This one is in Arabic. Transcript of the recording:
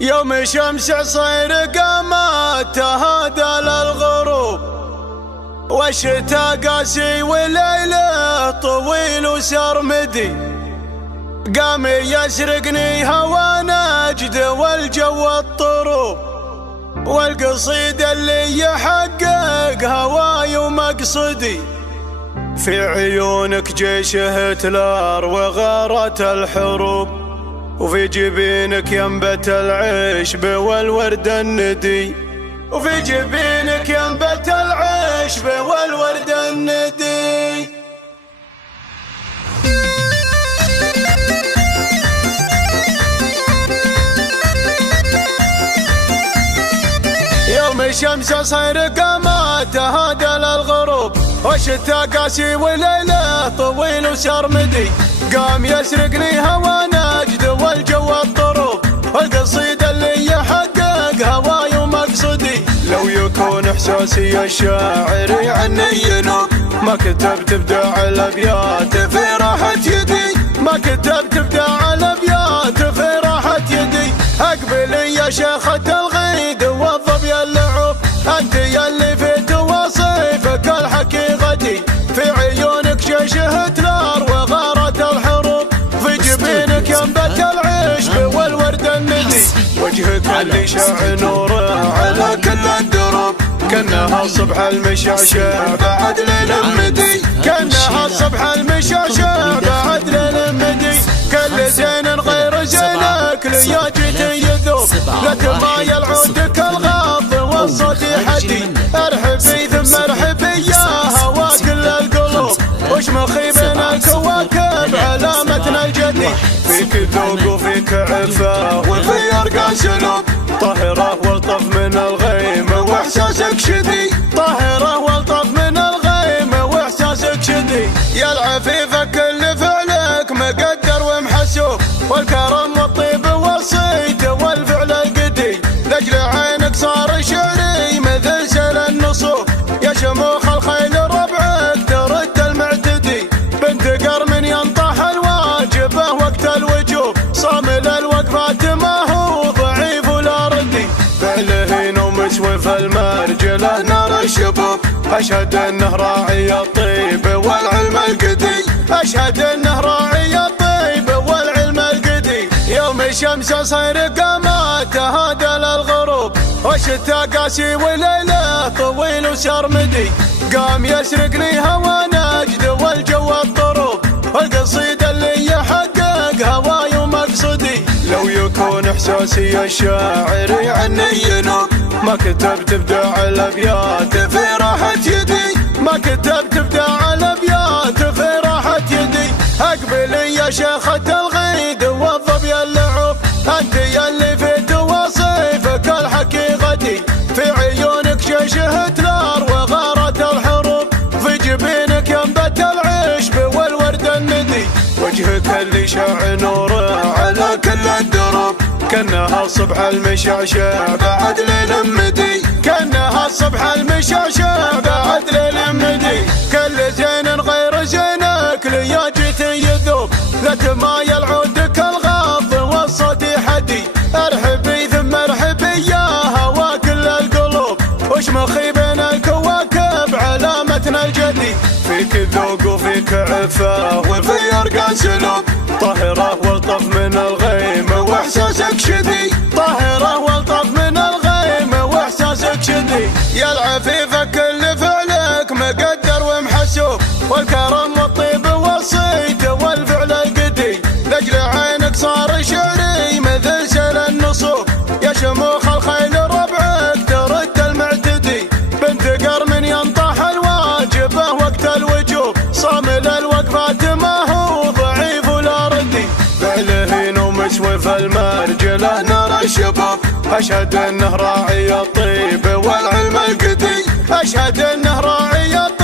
يوم شمس عصير قامت تهادى للغروب، والشتا قاسي والليل طويل وسرمدي. قام يسرقني هوى نجد والجو الطروب، والقصيد اللي يحقق هواي ومقصدي. في عيونك جيش هتلر وغارت الحروب، وفي جبينك ينبت العشب والورد الندي، وفي جبينك ينبت العشب والورد الندي. يوم الشمس صير قامت تهادى للغروب، والشتا قاسي والليل طويل وسرمدي. قام يسرقني هوى نجد والجو الطروب، والقصيد اللي يحقق هواي ومقصدي. لو يكون احساسي الشاعر عني ينوب، ما كتبت ابداع الابيات في راحة يدي، ما كتبت ابداع الابيات في راحة يدي. اقبلي يا شيخة الغيد والظبي اللعوب، انت يلي في توصيفك الحقيقتي. في عيونك جيش هتلر وغارت الحروب، في جبينك ينبت العشب والورد الندي. وجهك اللي شاع نوره على كل الدروب، كانها الصبح المشعشع بعد ليل مدي، كانها الصبح المشعشع بعد ليل مدي. كل زين غير زينك ليا جيت يذوب، لا تمايل عودك الغاض والصوت يحدي. ارحبي ثم ارحبي يا هوا كل القلوب، وش مخي بين الكواكب علامتنا الجدي. فيك ذوق وفيك عفة وفي ارقى سلوب، طاهرة والطف من الغيم واحساسك شدي، طاهرة والطف من الغيم واحساسك شدي. يا العفيفة كل فعلك مقدر ومحسوب، والكرم والطيب والصيت والفعل القدي. لاجل عينك صار شعري مثل سيل النصوب، يا شموخ الخيل ربعك ترد المعتدي. بنت قرم ينطح الواجبه وقت الوجوب، صامل الوقفات ما هو ضعيف ولا ردي. فعله مسوف المرجله نار الشبوب، اشهد انه راعي الطيب والعلم القدي، اشهد انه راعي الطيب والعلم القدي. يوم الشمس صير قامت تهادى للغروب، والشتا قاسي والليل طويل وسرمدي. قام يسرقني هوى نجد والجو الطروب، والقصيد اللي يحقق هواي ومقصدي. لو يكون احساسي الشاعر عني ينوب، ما كتبت ابداع الابيات في راحة يدي، ما كتبت ابداع الابيات في راحة يدي. اقبلي يا شيخة الغيد والظبي اللعوب، انت يلي في توصيفك الحقيقتي. في عيونك جيش هتلر وغارت الحروب، في جبينك ينبت العشب والورد الندي. وجهك اللي شاع نوره على كل الدروب، كانها الصبح المشعشع بعد ليل مدي، كانها الصبح المشعشع بعد ليل مدي. كل زين غير زينك ليا جيت يذوب، لا تمايل عودك الغاض والصوت يحدي. ارحبي ثم ارحبي يا هوا كل القلوب، وش مخي بين الكواكب علامتنا الجدي. فيك ذوق وفيك عفة وفي ارقى سلوب، طاهرة والطف من الغيم واحساسك شدي، طاهرة والطف من الغيم واحساسك شدي. يا العفيفة كل فعلك مقدر ومحسوب، والكرم والطيب والصيت والفعل القدي. لاجل عينك صار شعري مثل سيل النصوب، يا شموخ الخيل ربعك ترد المعتدي. بنت قرم ينطح الواجبه وقت الوجوب، صامل الوقفات ما هو ضعيف ولا ردي. فعله مسوف المرجله نار الشباب، اشهد انه راعي الطيب والعلم القدي، اشهد انه راعي الطيب